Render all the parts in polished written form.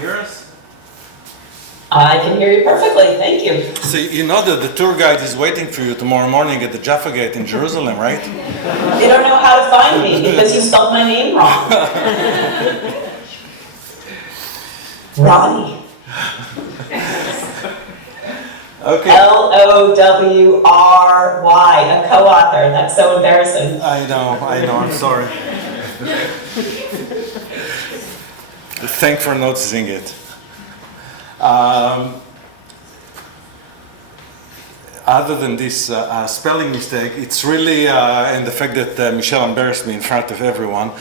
hear us? I can hear you perfectly, thank you. So you know that the tour guide is waiting for you tomorrow morning at the Jaffa Gate in Jerusalem, right? They don't know how to find me because you spelled my name wrong. Roni. Okay. Lowry, a co-author. That's so embarrassing. I know, I'm sorry. Thanks for noticing it. Other than this spelling mistake, it's really, and the fact that Michelle embarrassed me in front of everyone,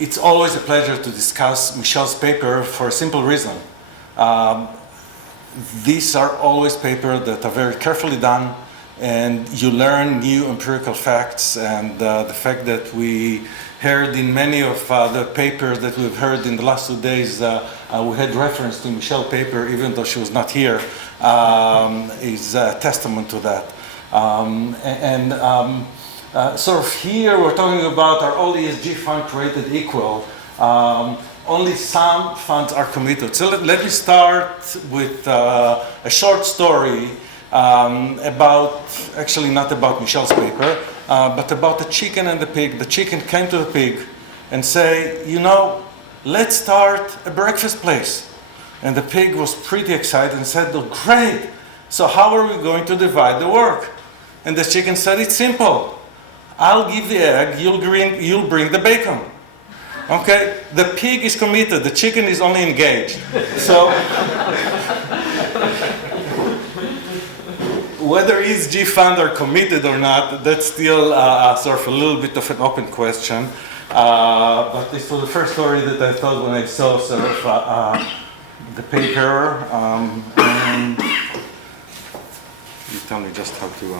it's always a pleasure to discuss Michelle's paper for a simple reason. These are always papers that are very carefully done, and you learn new empirical facts, and the fact that we heard in many of the papers that we've heard in the last 2 days, we had reference to Michelle's paper, even though she was not here, is a testament to that. Sort of here we're talking about are all ESG funds created equal? Only some funds are committed. So let me start with a short story about, actually not about Michelle's paper, but about the chicken and the pig. The chicken came to the pig and say, you know, let's start a breakfast place. And the pig was pretty excited and said, oh, great, so how are we going to divide the work? And the chicken said, it's simple. I'll give the egg, you'll bring the bacon. Okay, the pig is committed, the chicken is only engaged. So, whether ESG funds are committed or not, that's still sort of a little bit of an open question. But this was the first story that I thought when I saw sort of the paper. And you tell me just how to.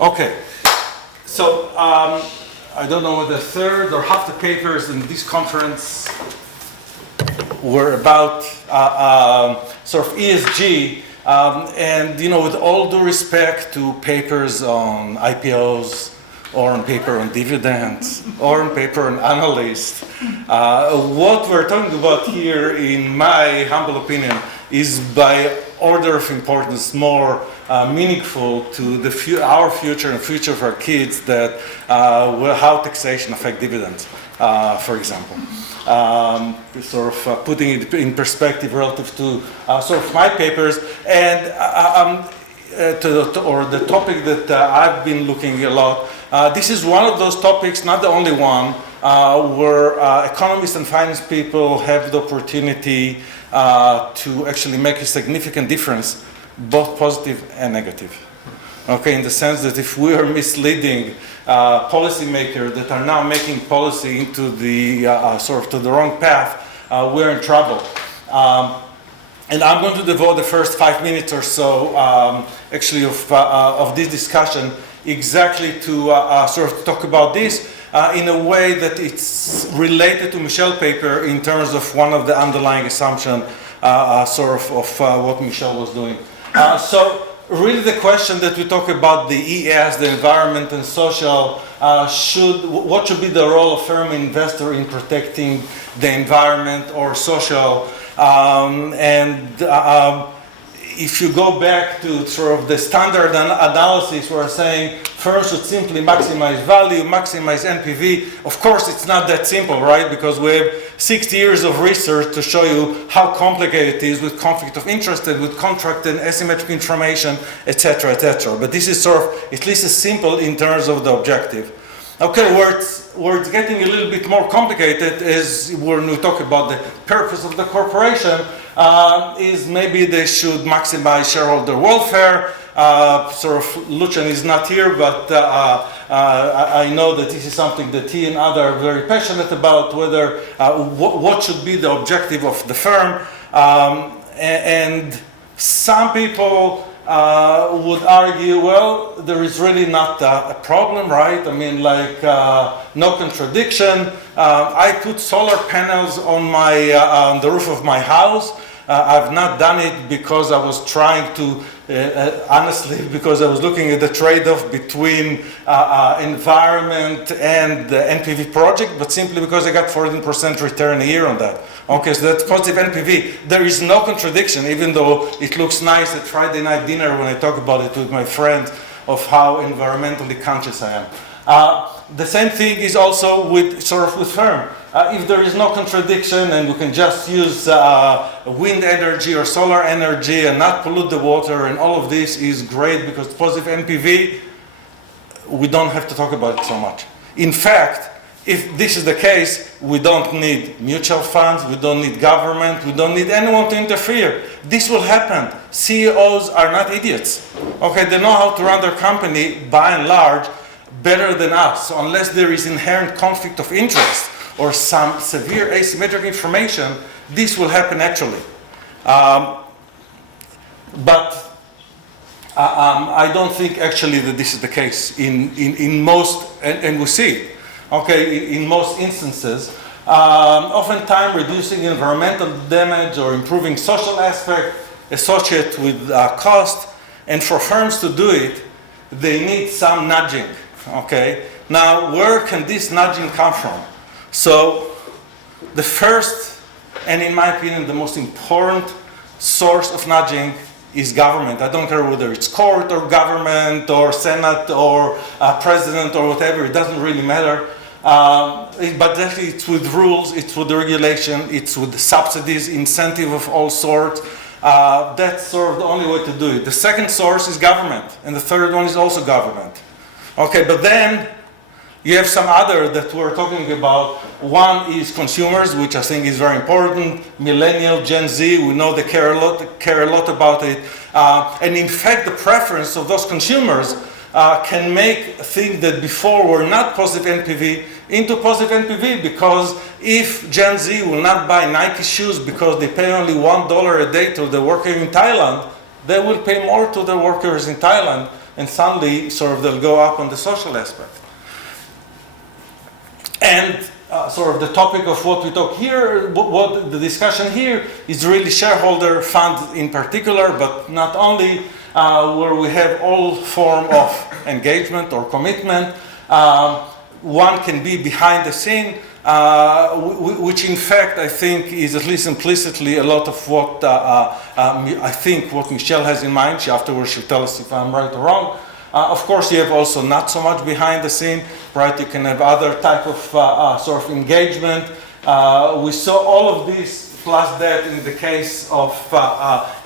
Okay, so I don't know whether a third or half the papers in this conference were about sort of ESG, and you know, with all due respect to papers on IPOs, or on paper on dividends, or on paper on analysts, what we're talking about here, in my humble opinion, is by order of importance more meaningful to our future and future of our kids, that how taxation affect dividends, for example. Sort of putting it in perspective relative to sort of my papers, and or the topic that I've been looking a lot. This is one of those topics, not the only one, where economists and finance people have the opportunity to actually make a significant difference, both positive and negative. Okay, in the sense that if we are misleading policymakers that are now making policy into the sort of to the wrong path, we're in trouble. And I'm going to devote the first 5 minutes or so, actually, of this discussion exactly to sort of talk about this in a way that it's related to Michelle's paper in terms of one of the underlying assumptions sort of what Michelle was doing. So really the question that we talk about the ES, the environment and social, what should be the role of firm investor in protecting the environment or social, if you go back to sort of the standard analysis, we're saying firms should simply maximize value, maximize NPV. Of course, it's not that simple, right? Because we have 60 years of research to show you how complicated it is with conflict of interest and with contract and asymmetric information, etc., etc. But this is sort of at least as simple in terms of the objective. Okay, where it's getting a little bit more complicated is when we talk about the purpose of the corporation, is maybe they should maximize shareholder welfare. Sort of Luchan is not here, but I know that this is something that he and others are very passionate about, whether what should be the objective of the firm. And some people would argue, well, there is really not a problem, right? I mean, like, no contradiction. I put solar panels on on the roof of my house. I've not done it because I was trying to, honestly, because I was looking at the trade-off between environment and the NPV project, but simply because I got 14% return a year on that. Okay, so that's positive NPV. There is no contradiction, even though it looks nice at Friday night dinner when I talk about it with my friends of how environmentally conscious I am. The same thing is also with firm. If there is no contradiction and we can just use wind energy or solar energy and not pollute the water, and all of this is great because positive NPV, we don't have to talk about it so much. In fact, if this is the case, we don't need mutual funds, we don't need government, we don't need anyone to interfere. This will happen. CEOs are not idiots. Okay, they know how to run their company by and large better than us, so unless there is inherent conflict of interest or some severe asymmetric information, this will happen naturally. But I don't think actually that this is the case in most, and we see it, okay, in most instances. Oftentimes reducing environmental damage or improving social aspect associated with cost, and for firms to do it, they need some nudging, okay? Now, where can this nudging come from? So, the first, and in my opinion, the most important source of nudging is government. I don't care whether it's court or government or Senate or president or whatever, it doesn't really matter. But definitely it's with rules, it's with regulation, it's with subsidies, incentive of all sorts. That's sort of the only way to do it. The second source is government, and the third one is also government. Okay, but then you have some other that we're talking about. One is consumers, which I think is very important. Millennial, Gen Z, we know they care a lot about it. And in fact, the preference of those consumers can make things that before were not positive NPV into positive NPV, because if Gen Z will not buy Nike shoes because they pay only $1 a day to the worker in Thailand, they will pay more to the workers in Thailand, and suddenly sort of they'll go up on the social aspect. And sort of the topic of what we talk here, what the discussion here is really shareholder funds in particular, but not only, where we have all form of engagement or commitment. One can be behind the scene, which in fact I think is at least implicitly a lot of what I think what Michelle has in mind. Afterwards she'll tell us if I'm right or wrong. Of course, you have also not so much behind the scene, right? You can have other type of sort of engagement. We saw all of this plus that in the case of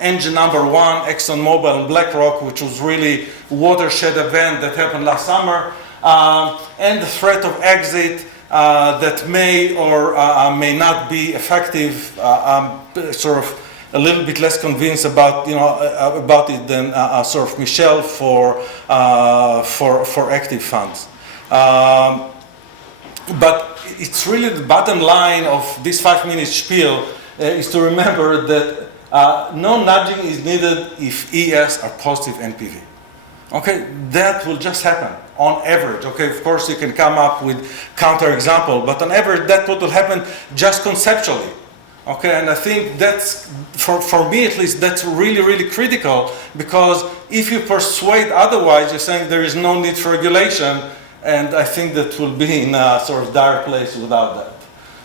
engine number one, ExxonMobil and BlackRock, which was really a watershed event that happened last summer, and the threat of exit that may or may not be effective. Sort of a little bit less convinced about about it than sort of Michelle for active funds. But it's really the bottom line of this 5-minute spiel is to remember that no nudging is needed if ES are positive NPV. Okay, that will just happen on average. Okay, of course you can come up with counterexample, but on average that what will happen just conceptually. Okay, and I think that's, for me at least, that's really, really critical, because if you persuade otherwise, you're saying there is no need for regulation, and I think that will be in a sort of dire place without that.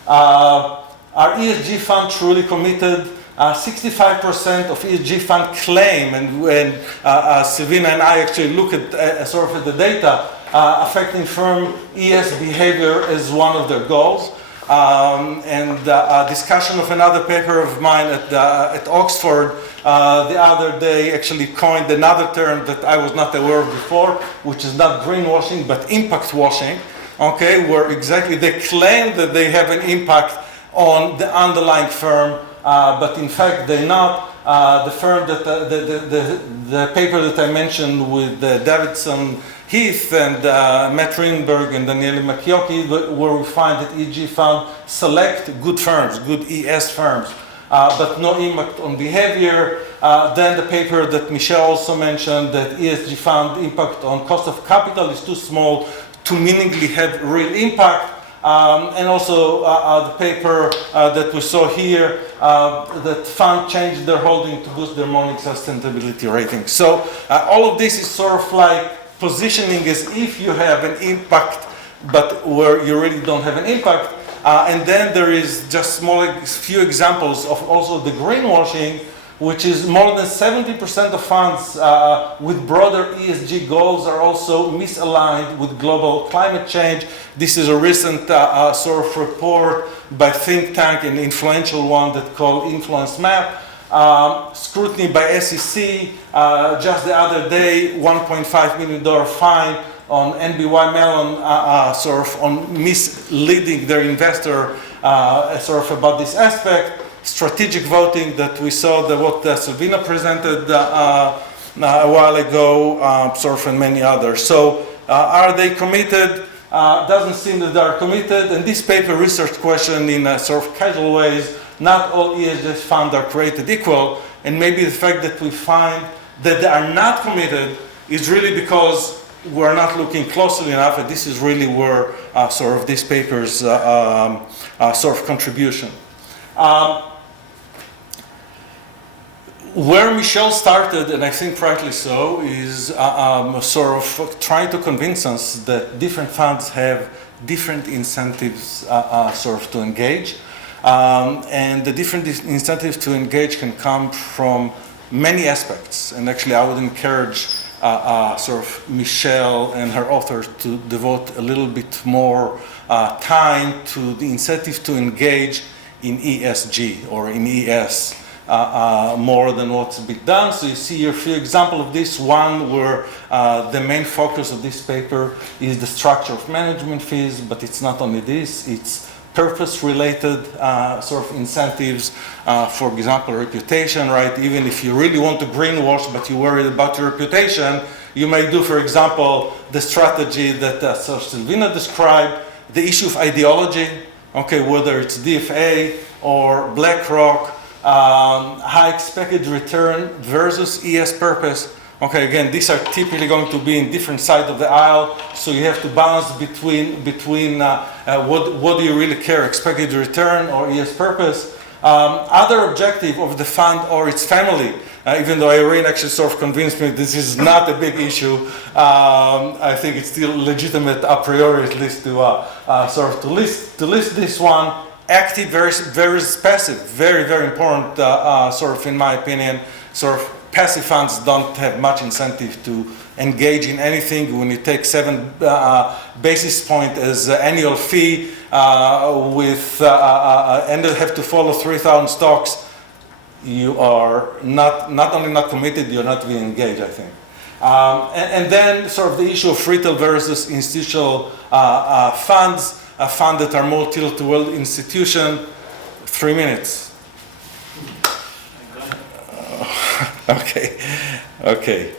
Our ESG fund truly committed. 65% of ESG fund claim, and when Silvina and I actually look at sort of at the data, affecting firm ES behavior as one of their goals. And a discussion of another paper of mine at Oxford the other day actually coined another term that I was not aware of before, which is not greenwashing but impact washing. Okay, where exactly they claim that they have an impact on the underlying firm, but in fact they're not. The firm that the paper that I mentioned with Davidson Heath and Matt Rinberg and Daniele Macchiocchi, where we find that ESG fund select good firms, good ES firms, but no impact on behavior. Then the paper that Michelle also mentioned, that ESG fund impact on cost of capital is too small to meaningfully have real impact. And also the paper that we saw here, that fund changed their holding to boost their morning sustainability rating. So all of this is sort of like positioning as if you have an impact, but where you really don't have an impact. And then there is just few examples of also the greenwashing, which is more than 70% of funds with broader ESG goals are also misaligned with global climate change. This is a recent sort of report by think tank, an influential one that called Influence Map. Scrutiny by SEC, just the other day, $1.5 million fine on NBY Mellon, sort of on misleading their investor sort of about this aspect. Strategic voting that we saw, what Silvina presented a while ago, sort of, and many others. So are they committed? Doesn't seem that they are committed. And this paper research question in sort of casual ways, not all ESG funds are created equal. And maybe the fact that we find that they are not committed is really because we're not looking closely enough. And this is really where sort of this paper's sort of contribution. Where Michelle started, and I think rightly so, is sort of trying to convince us that different funds have different incentives sort of to engage. And the different incentives to engage can come from many aspects. And actually I would encourage sort of Michelle and her authors to devote a little bit more time to the incentive to engage in ESG or in ES. More than what's been done. So you see here a few examples of this. One where the main focus of this paper is the structure of management fees, but it's not only this, it's purpose-related sort of incentives. For example, reputation, right? Even if you really want to greenwash, but you're worried about your reputation, you may do, for example, the strategy that Silvina described, the issue of ideology, okay, whether it's DFA or BlackRock, high expected return versus ES purpose. Okay, again, these are typically going to be in different sides of the aisle, so you have to balance between what do you really care, expected return or ES purpose. Other objective of the fund or its family, even though Irene actually sort of convinced me this is not a big issue, I think it's still legitimate a priori at least to sort of to list this one. Active versus passive, very, very important, sort of in my opinion. Sort of passive funds don't have much incentive to engage in anything. When you take 7 basis point as annual fee with and they have to follow 3,000 stocks, you are not only not committed, you're not really engaged, I think. And then sort of the issue of retail versus institutional funds. Funds that are more tilted toward institution. 3 minutes. Okay.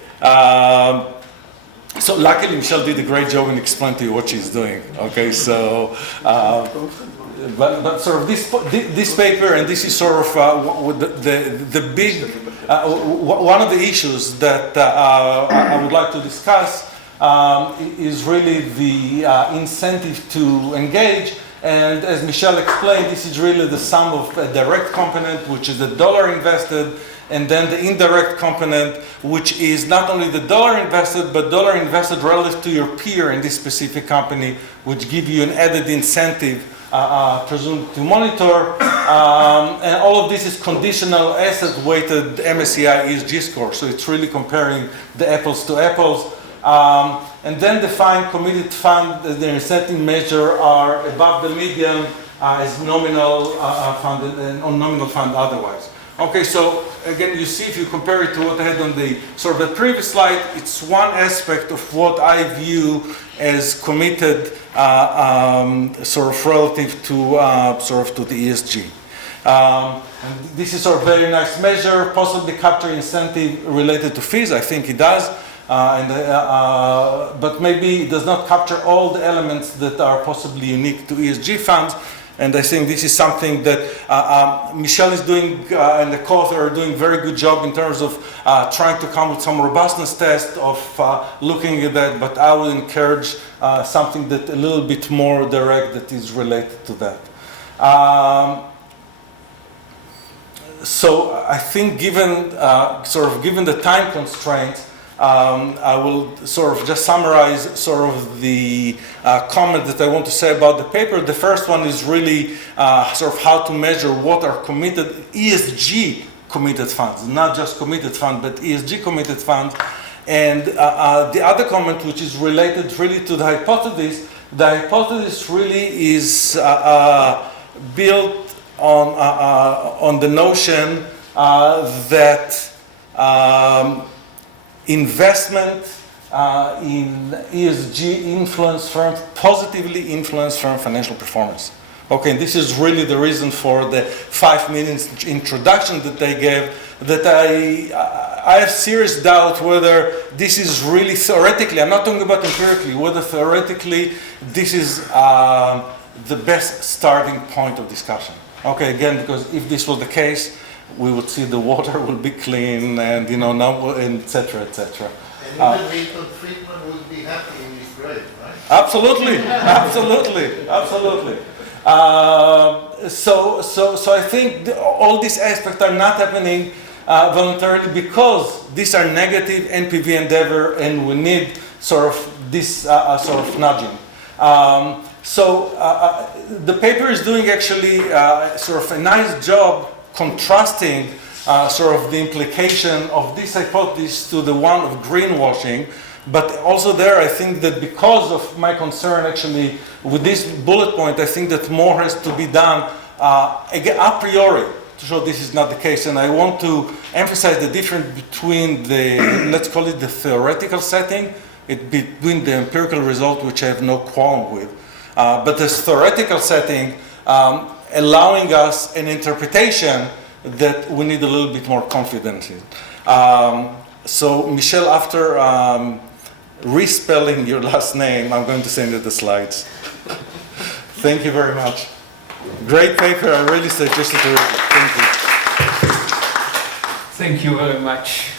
So luckily Michelle did a great job in explaining to you what she's doing. Okay, so but sort of this paper, and this is sort of the big one of the issues that I would like to discuss. Is really the incentive to engage, and as Michelle explained, this is really the sum of a direct component, which is the dollar invested, and then the indirect component, which is not only the dollar invested, but dollar invested relative to your peer in this specific company, which give you an added incentive, presumed to monitor, and all of this is conditional asset weighted MSCI ESG score, so it's really comparing the apples to apples. And then defined committed fund, the incentive measure are above the median as nominal fund and on nominal fund otherwise. Okay, so again, you see if you compare it to what I had on the sort of the previous slide, it's one aspect of what I view as committed sort of relative to sort of to the ESG. And this is sort of very nice measure, possibly capture incentive related to fees. I think it does. But maybe it does not capture all the elements that are possibly unique to ESG funds. And I think this is something that Michelle is doing and the co-author are doing a very good job in terms of trying to come with some robustness test of looking at that, but I would encourage something that a little bit more direct that is related to that. So I think given the time constraints, I will sort of just summarize sort of the comment that I want to say about the paper. The first one is really sort of how to measure what are committed ESG committed funds, not just committed funds, but ESG committed funds. And the other comment, which is related really to the hypothesis really is built on the notion that investment in ESG positively influence firm financial performance. Okay, and this is really the reason for the 5 minutes introduction that they gave, that I have serious doubt whether this is really theoretically, I'm not talking about empirically, whether theoretically this is the best starting point of discussion. Okay, again, because if this was the case, we would see the water will be clean and, and et cetera, et cetera. And even Milton Friedman would be happy in his grave, right? Absolutely, absolutely, absolutely. So I think all these aspects are not happening voluntarily because these are negative NPV endeavor and we need sort of this sort of nudging. The paper is doing actually sort of a nice job contrasting sort of the implication of this hypothesis to the one of greenwashing. But also there, I think that because of my concern actually with this bullet point, I think that more has to be done a priori to show this is not the case. And I want to emphasize the difference between the, let's call it the theoretical setting, between the empirical result, which I have no qualm with. But this theoretical setting allowing us an interpretation that we need a little bit more confidence in. So Michelle, after respelling your last name, I'm going to send you the slides. Thank you very much. Great paper, I really suggest it to read it. Thank you. Thank you very much.